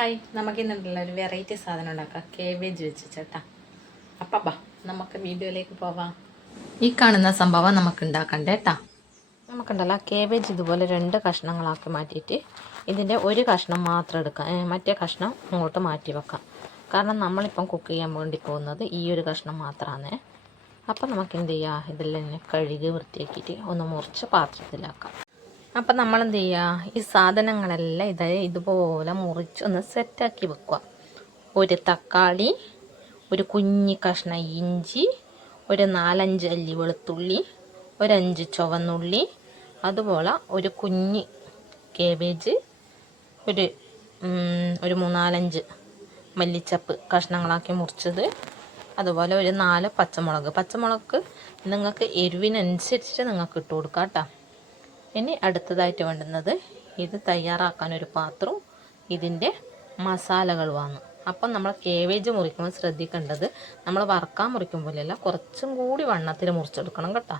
Hi നമുക്ക് ഇന്നുണ്ടല്ലോ ഒരു variety സാധനം ഉണ്ടാക്കാം. കേബേജ് വെച്ച് ചേട്ടാ. അപ്പം ബാ നമുക്ക് വീഡിയോയിലേക്ക് പോവാം. ഈ കാണുന്ന സംഭവം നമുക്ക് ഉണ്ടാക്കണ്ടേ കേട്ടാ. നമുക്കുണ്ടല്ലോ കേബേജ് ഇതുപോലെ രണ്ട് കഷ്ണങ്ങളാക്കി മാറ്റിയിട്ട് ഇതിന്റെ ഒരു കഷ്ണം മാത്രം എടുക്കാം. മറ്റേ കഷ്ണം ഇങ്ങോട്ട് മാറ്റി വെക്കാം. കാരണം നമ്മളിപ്പം കുക്ക് ചെയ്യാൻ വേണ്ടി പോകുന്നത് ഈ ഒരു കഷ്ണം മാത്രമാണ് അപ്പം നമുക്ക് എന്ത് ചെയ്യാം ഇതെല്ലാം കഴുകി വൃത്തിയാക്കിയിട്ട് ഒന്ന് മുറിച്ച് പാത്രത്തിലാക്കാം. അപ്പം നമ്മളെന്ത് ചെയ്യുക ഈ സാധനങ്ങളെല്ലാം ഇത് ഇതുപോലെ മുറിച്ച് ഒന്ന് സെറ്റാക്കി വെക്കുക. ഒരു തക്കാളി ഒരു കുഞ്ഞി കഷ്ണം ഇഞ്ചി ഒരു നാലഞ്ച് അല്ലി വെളുത്തുള്ളി ഒരഞ്ച് ചുവന്നുള്ളി അതുപോലെ ഒരു കുഞ്ഞി കേബേജ് ഒരു ഒരു മൂന്നാലഞ്ച് മല്ലിച്ചപ്പ് കഷ്ണങ്ങളാക്കി മുറിച്ചത്. അതുപോലെ ഒരു നാല് പച്ചമുളക്. പച്ചമുളക് നിങ്ങൾക്ക് എരിവിനനുസരിച്ച് നിങ്ങൾക്ക് ഇട്ട് കൊടുക്കാം കേട്ടോ. ഇനി അടുത്തതായിട്ട് വേണ്ടുന്നത് ഇത് തയ്യാറാക്കാൻ ഒരു പാത്രവും ഇതിന്റെ മസാലകൾ വാങ്ങും അപ്പം നമ്മൾ കേവേജ് മുറിക്കുമ്പോൾ ശ്രദ്ധിക്കേണ്ടത് നമ്മൾ വറക്കാൻ മുറിക്കുമ്പോഴല്ല കുറച്ചും കൂടി വണ്ണത്തിൽ മുറിച്ചെടുക്കണം കേട്ടോ.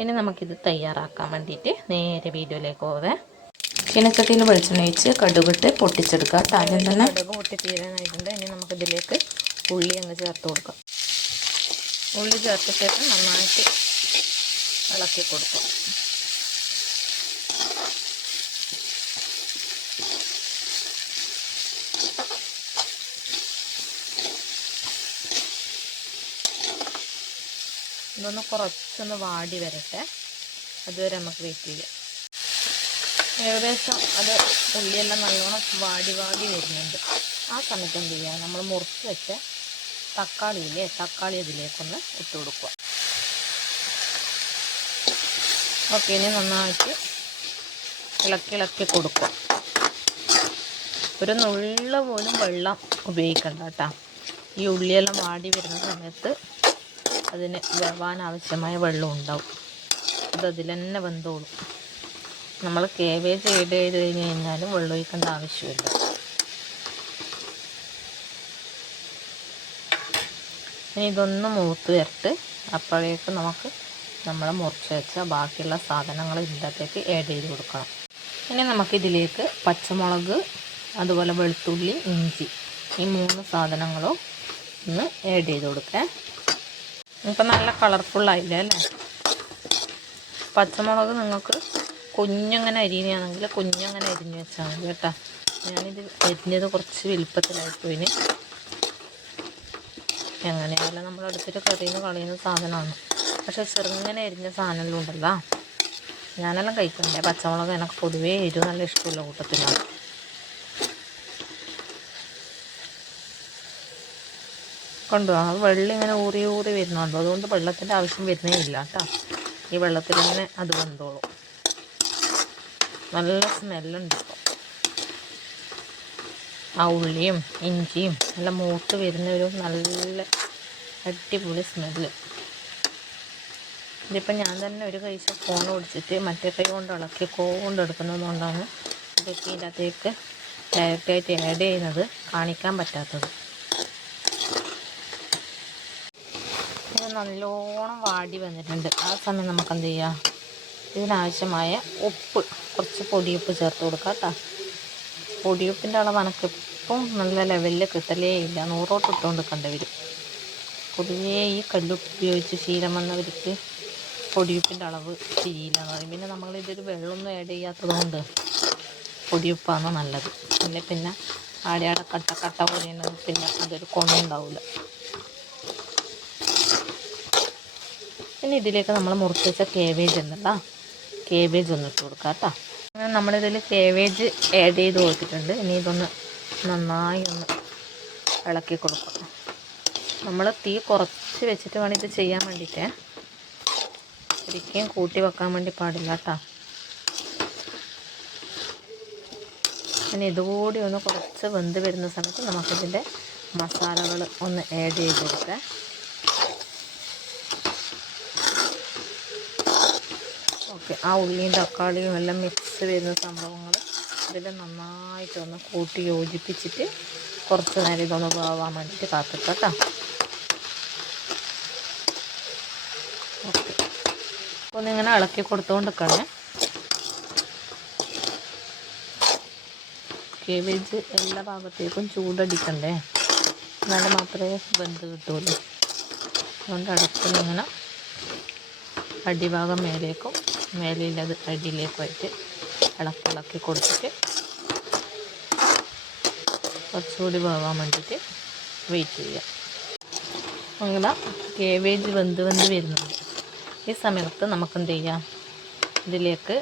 ഇനി നമുക്കിത് തയ്യാറാക്കാൻ വേണ്ടിയിട്ട് നേരെ വീഡിയോയിലേക്ക് പോവേ. ചീനച്ചട്ടിയിൽ വെളിച്ചെണ്ണ ഒഴിച്ച് കടുകിട്ട് പൊട്ടിച്ചെടുക്കുക ആദ്യം തന്നെ കടുക് പൊട്ടി തീരാനായിട്ടുണ്ട്. ഇനി നമുക്കിതിലേക്ക് ഉള്ളി അങ്ങ് ചേർത്ത് കൊടുക്കാം. ഉള്ളി ചേർത്ത ശേഷം നന്നായിട്ട് ഇളക്കി കൊടുക്കാം. ഇതൊന്ന് കുറച്ചൊന്ന് വാടി വരട്ടെ. അതുവരെ നമുക്ക് വെയിറ്റ് ചെയ്യാം. ഏകദേശം അത് ഉള്ളിയെല്ലാം നല്ലോണം വാടി വാടി വരുന്നുണ്ട്. ആ സമയത്ത് എന്ത് ചെയ്യുക നമ്മൾ മുറിച്ച് വെച്ച തക്കാളിയില്ലേ തക്കാളി അതിലേക്കൊന്ന് ഇട്ട് കൊടുക്കുക. ഓക്കെ ഇനി നന്നായിട്ട് ഇളക്കി ഇളക്കി കൊടുക്കുക. ഒരു നുള്ള പോലും വെള്ളം ഉപയോഗിക്കണ്ട കേട്ടോ. ഈ ഉള്ളിയെല്ലാം വാടി വരുന്ന സമയത്ത് അതിന് വേവാൻ ആവശ്യമായ വെള്ളം ഉണ്ടാവും. അത് അതിൽ തന്നെ വെന്തോളും നമ്മൾ കേവേജ് ഏഡ് ചെയ്ത് കഴിഞ്ഞ് കഴിഞ്ഞാലും വെള്ളം ഒഴിക്കേണ്ട ആവശ്യമില്ല. ഇനി ഇതൊന്ന് മൂത്ത് വരട്ട്. അപ്പോഴേക്ക് നമുക്ക് നമ്മൾ മുറിച്ച് വെച്ച ബാക്കിയുള്ള സാധനങ്ങൾ ഇതിനകത്തേക്ക് ആഡ് ചെയ്ത് കൊടുക്കണം. ഇനി നമുക്കിതിലേക്ക് പച്ചമുളക് അതുപോലെ വെളുത്തുള്ളി ഇഞ്ചി ഈ മൂന്ന് സാധനങ്ങളും ഒന്ന് ആഡ് ചെയ്ത് കൊടുക്കാം. ഇപ്പം നല്ല കളർഫുള്ളായില്ല അല്ലേ? പച്ചമുളക് നിങ്ങൾക്ക് കുഞ്ഞങ്ങനെ അരിയുകയാണെങ്കിൽ കുഞ്ഞങ്ങനെ അരിഞ്ഞ് വെച്ചാൽ മതി കേട്ടോ. ഞാനിത് അരിഞ്ഞത് കുറച്ച് വലുപ്പത്തിലായിപ്പോയിന് എങ്ങനെയായാലും നമ്മൾ അടുത്തൊരു കറിയിൽ നിന്ന് കളയുന്ന സാധനമാണ്. പക്ഷെ ചെറുങ്ങനെ അരിഞ്ഞ സാധനമെല്ലാം ഉണ്ടല്ലോ. ഞാനെല്ലാം കഴിക്കണ്ടേ? പച്ചമുളക് എനിക്ക് പൊതുവേ എരിവ് നല്ല ഇഷ്ടമുള്ള കൂട്ടത്തിലാണ്. കൊണ്ടുപോകാം ആ വെള്ളം ഇങ്ങനെ ഊറി ഊറി വരുന്നുണ്ടോ. അതുകൊണ്ട് വെള്ളത്തിന്റെ ആവശ്യം വരുന്നേ ഇല്ല കേട്ടോ. ഈ വെള്ളത്തിൽ തന്നെ അത് വന്നോളും. നല്ല സ്മെല്ലുണ്ട് ഇപ്പോൾ ആ ഉള്ളിയും ഇഞ്ചിയും നല്ല മൂത്ത് വരുന്ന ഒരു നല്ല അടിപൊളി സ്മെല്ല്. ഇതിപ്പോൾ ഞാൻ തന്നെ ഒരു കൈ ഫോൺ ഓടിച്ചിട്ട് മറ്റേ കൈ കൊണ്ട് ഇളക്കി കൊണ്ടെടുക്കുന്നത് കൊണ്ടാണ് ഇതൊക്കെ ഇതിനകത്തേക്ക് ഡയറക്റ്റായിട്ട് ആഡ് ചെയ്യുന്നത്. കാണിക്കാൻ പറ്റാത്തത്. നല്ലോണം വാടി വന്നിട്ടുണ്ട്. ആ സമയം നമുക്ക് എന്ത് ചെയ്യാം? ഇതിനാവശ്യമായ ഉപ്പ് കുറച്ച് പൊടിയുപ്പ് ചേർത്ത് കൊടുക്കാം കേട്ടോ. പൊടിയുപ്പിന്റെ അളവ് എനിക്ക് ഇപ്പം നല്ല ലെവലിൽ കിട്ടലേ ഇല്ല. നൂറോട്ട് ഇട്ടുകൊണ്ട് നിൽക്കേണ്ടി വരും. പൊതുവേ ഈ കല്ലുപ്പ് ഉപയോഗിച്ച് ശീലം വന്നവർക്ക് പൊടിയുപ്പിന്റെ അളവ് ശരിയില്ല എന്ന് പറയും. പിന്നെ നമ്മളിതൊരു വെള്ളമൊന്നും ആഡ് ചെയ്യാത്തത് കൊണ്ട് പൊടിയുപ്പാണ് നല്ലത്. പിന്നെ പിന്നെ ആടെയാടെ കട്ട കട്ട പൊടിയുന്നത് പിന്നെ അതൊരു കുണമുണ്ടാവില്ല ഇനി ഇതിലേക്ക് നമ്മൾ മുറിച്ച് വെച്ച കേബേജ് ഉണ്ടല്ലോ കേബേജ് ഒന്ന് ഇട്ട് കൊടുക്കുക കേട്ടോ അങ്ങനെ നമ്മളിതിൽ കേബേജ് ആഡ് ചെയ്ത് കൊടുത്തിട്ടുണ്ട്. ഇനി ഇതൊന്ന് നന്നായി ഒന്ന് ഇളക്കി കൊടുക്കുക നമ്മൾ തീ കുറച്ച് വെച്ചിട്ട് വേണം ഇത് ചെയ്യാൻ വേണ്ടിയിട്ട് ശരിക്കും കൂട്ടി വെക്കാൻ വേണ്ടി പാടില്ല കേട്ടോ ഇനി ഇതുകൂടി ഒന്ന് കുറച്ച് വെന്ത് വരുന്ന സമയത്ത് നമുക്കിതിന്റെ മസാലകൾ ഒന്ന് ആഡ് ചെയ്ത് കൊടുക്കാം. ഓക്കെ. ആ ഉള്ളിയും തക്കാളിയും എല്ലാം മിക്സ് ചെയ്യുന്ന സംഭവങ്ങൾ അതിൽ നന്നായിട്ടൊന്ന് കൂട്ടി യോജിപ്പിച്ചിട്ട് കുറച്ച് നേരം ഇതൊന്ന് വേവാൻ വേണ്ടിയിട്ട് കാത്തിക്കാം കേട്ടോ ഓക്കെ. ഒന്ന് ഇങ്ങനെ ഇളക്കി കൊടുത്തുകൊണ്ട് നിൽക്കണേ കേബേജ് എല്ലാ ഭാഗത്തേക്കും ചൂടടിക്കണ്ടേ? എന്നാൽ മാത്രമേ വെന്ത് കിട്ടുള്ളൂ. അതുകൊണ്ട് അടുപ്പിൽ ഇങ്ങനെ അടിഭാഗം മേലേക്കും മേലെയുള്ളത് അടിയിലേക്കുമായിട്ട് ഇളക്കി ഇളക്കിളക്കി കൊടുത്തിട്ട് കുറച്ചുകൂടി വേവാൻ വേണ്ടിയിട്ട് വെയിറ്റ് ചെയ്യുക. അങ്ങനെ കേബേജ് വെന്ത് വെന്ത് വരുന്നുണ്ട്. ഈ സമയത്ത് നമുക്ക് എന്ത് ചെയ്യാം? ഇതിലേക്ക്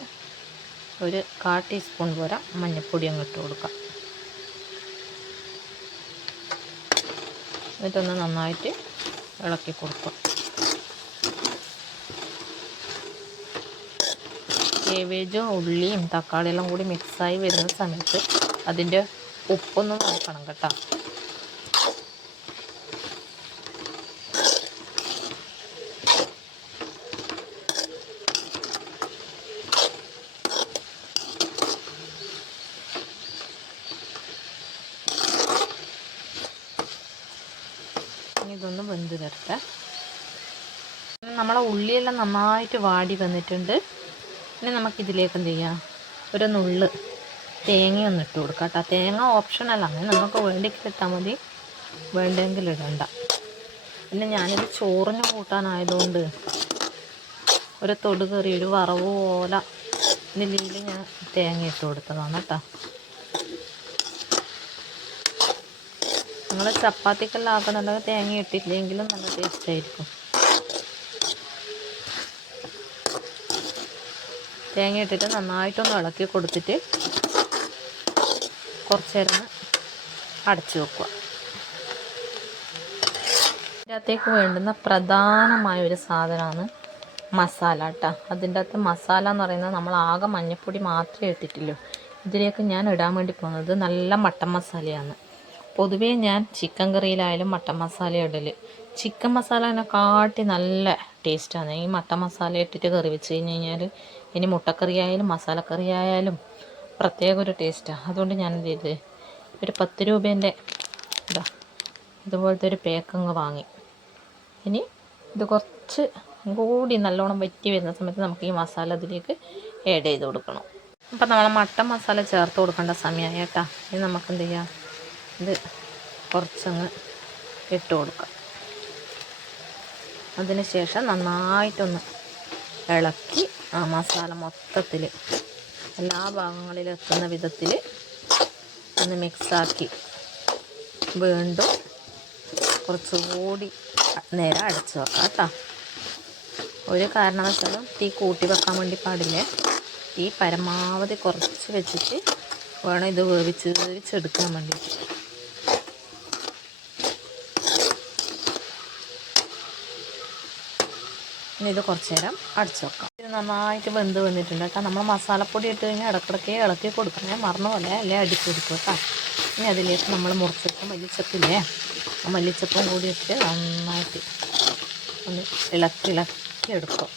ഒരു കാ ടീസ്പൂൺ പോലെ മഞ്ഞൾപ്പൊടി അങ്ങ് ഇട്ട് കൊടുക്കാം. എന്നിട്ടൊന്ന് നന്നായിട്ട് ഇളക്കി കൊടുക്കുക കേബേജും ഉള്ളിയും തക്കാളിയെല്ലാം കൂടി മിക്സായി വരുന്ന സമയത്ത് അതിന്റെ ഉപ്പൊന്ന് നോക്കണം കേട്ടോ. ഇതൊന്ന് വെന്ത് തരട്ടെ നമ്മളെ ഉള്ളിയെല്ലാം നന്നായിട്ട് വാടി വന്നിട്ടുണ്ട്. ഇനി നമുക്കിതിലേക്ക് എന്ത് ചെയ്യാം? ഒരു നുള്ള് തേങ്ങ ഒന്ന് ഇട്ട് കൊടുക്കാം കേട്ടോ. തേങ്ങ ഓപ്ഷണലാണ് നമുക്ക് വേണ്ടെങ്കിൽ ഇട്ടാൽ മതി. വേണ്ടെങ്കിൽ ഇടണ്ട. പിന്നെ ഞാനിത് ചോറിന് കൂട്ടാനായതുകൊണ്ട് ഒരു തൊടു കറി ഒരു വറവ് പോല നിലയിൽ ഞാൻ തേങ്ങ ഇട്ട് കൊടുത്തതാണ് കേട്ടോ. നിങ്ങൾ ചപ്പാത്തിക്കെല്ലാം ആക്കുന്നുണ്ടെങ്കിൽ തേങ്ങ ഇട്ടില്ലെങ്കിലും നല്ല ടേസ്റ്റ് ആയിരിക്കും. തേങ്ങ ഇട്ടിട്ട് നന്നായിട്ടൊന്ന് ഇളക്കി കൊടുത്തിട്ട് കുറച്ച് നേരം അടച്ചു വെക്കുക. ഇതിനകത്തേക്ക് വേണ്ടുന്ന പ്രധാനമായ ഒരു സാധനമാണ് മസാല കേട്ടോ അതിന്റെ അകത്ത് മസാല എന്ന് പറയുന്നത് നമ്മൾ ആകെ മഞ്ഞൾപ്പൊടി മാത്രമേ ഇട്ടിട്ടില്ലോ ഇതിലേക്ക് ഞാൻ ഇടാൻ വേണ്ടി പോകുന്നത് നല്ല മട്ടൻ മസാലയാണ്. പൊതുവേ ഞാൻ ചിക്കൻ കറിയിലായാലും മട്ടൻ മസാല ഇടൽ ചിക്കൻ മസാലേനെ കാട്ടി നല്ല ടേസ്റ്റാണ് ഈ മട്ട മസാല ഇട്ടിട്ട് കറി വെച്ച് കഴിഞ്ഞ് കഴിഞ്ഞാൽ ഇനി മുട്ടക്കറി ആയാലും മസാലക്കറി ആയാലും പ്രത്യേക ഒരു ടേസ്റ്റാണ് അതുകൊണ്ട് ഞാൻ എന്ത് ചെയ്ത് ഒരു പത്ത് രൂപേന്റെ ഇതാ ഇതുപോലത്തെ ഒരു പേക്കങ്ങ് വാങ്ങി. ഇനി ഇത് കുറച്ച് കൂടി നല്ലോണം വറ്റി വരുന്ന സമയത്ത് നമുക്ക് ഈ മസാല അതിലേക്ക് ആഡ് ചെയ്ത് കൊടുക്കണം. അപ്പം നമ്മൾ മട്ടൻ മസാല ചേർത്ത് കൊടുക്കേണ്ട സമയമായി ഇനി നമുക്ക് എന്ത് ചെയ്യാം? ഇത് കുറച്ചങ്ങ് ഇട്ട് കൊടുക്കാം. അതിന് ശേഷം നന്നായിട്ടൊന്ന് ഇളക്കി ആ മസാല മൊത്തത്തിൽ എല്ലാ ഭാഗങ്ങളിലും എത്തുന്ന വിധത്തിൽ ഒന്ന് മിക്സാക്കി വീണ്ടും കുറച്ചുകൂടി നേരം അടച്ചു വെക്കാം കേട്ടോ. ഒരു കാരണവശാലും തീ കൂട്ടി വെക്കാൻ വേണ്ടി പാടില്ല. തീ പരമാവധി കുറച്ച് വെച്ചിട്ട് വേണം ഇത് വേവിച്ച് വേവിച്ചെടുക്കാൻ വേണ്ടിയിട്ട്. ഇനി ഇത് കുറച്ച് നേരം അടച്ചു വെക്കാം. ഇത് നന്നായിട്ട് വെന്ത് വന്നിട്ടുണ്ട് കേട്ടോ. നമ്മൾ മസാലപ്പൊടി ഇട്ട് കഴിഞ്ഞാൽ ഇടക്കിടക്ക് ഇളക്കി കൊടുക്കണേ. മറന്ന പോലെ അല്ലേ? അടിച്ചു കൊടുക്കും കേട്ടോ. ഇനി അതിലേക്ക് നമ്മൾ മുറിച്ചിട്ട് മല്ലിച്ചപ്പില്ലേ? ആ മല്ലിച്ചപ്പും കൂടി ഇട്ട് നന്നായിട്ട് ഒന്ന് ഇളക്കി ഇളക്കി എടുക്കും.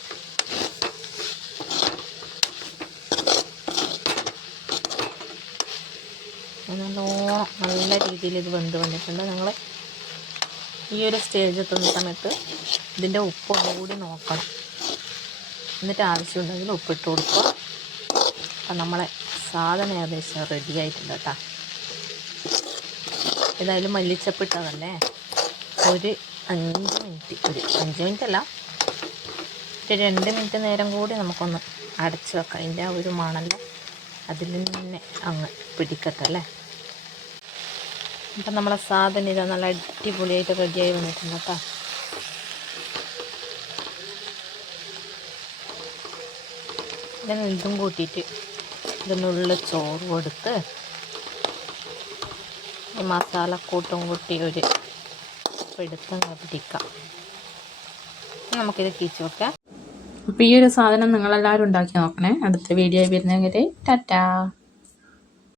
നല്ലോണം നല്ല രീതിയിൽ ഇത് വെന്ത് വന്നിട്ടുണ്ട്. നിങ്ങൾ ഈ ഒരു സ്റ്റേജ് എത്തുന്ന സമയത്ത് ഇതിന്റെ ഉപ്പ് ഒന്നുകൂടി നോക്കണം. എന്നിട്ട് ആവശ്യമുണ്ടെങ്കിൽ ഉപ്പിട്ട് കൊടുക്കുക. അപ്പം നമ്മളെ സാധനം ഏകദേശം റെഡി ആയിട്ടുണ്ട് കേട്ടോ. ഏതായാലും മല്ലിച്ചപ്പിട്ടതല്ലേ ഒരു അഞ്ച് മിനിറ്റ് ഒരു അഞ്ച് മിനിറ്റ് അല്ല ഒരു രണ്ട് മിനിറ്റ് നേരം കൂടി നമുക്കൊന്ന് അടച്ച് വെക്കാം. അതിന്റെ ആ ഒരു മണൽ അതിൽ തന്നെ അങ്ങ് പിടിക്കട്ടെ അല്ലേ? അപ്പം നമ്മളെ സാധനം ഇതാ നല്ല അടിപൊളിയായിട്ട് റെഡിയായി വന്നിട്ടുണ്ട് കേട്ടോ. ഇതിന് ഇതും കൂട്ടിയിട്ട് ഇതിനുള്ള ചോറ് കൊടുത്ത് മസാലക്കൂട്ടും കൂട്ടി ഒരു പിടുത്തം പിടിക്കാം നമുക്കിത് കീച്ചു വെക്കാം അപ്പോൾ ഈ ഒരു സാധനം നിങ്ങളെല്ലാവരും ഉണ്ടാക്കി നോക്കണേ. അടുത്ത വീഡിയോ വരുന്നെങ്കിൽ ടാറ്റാ.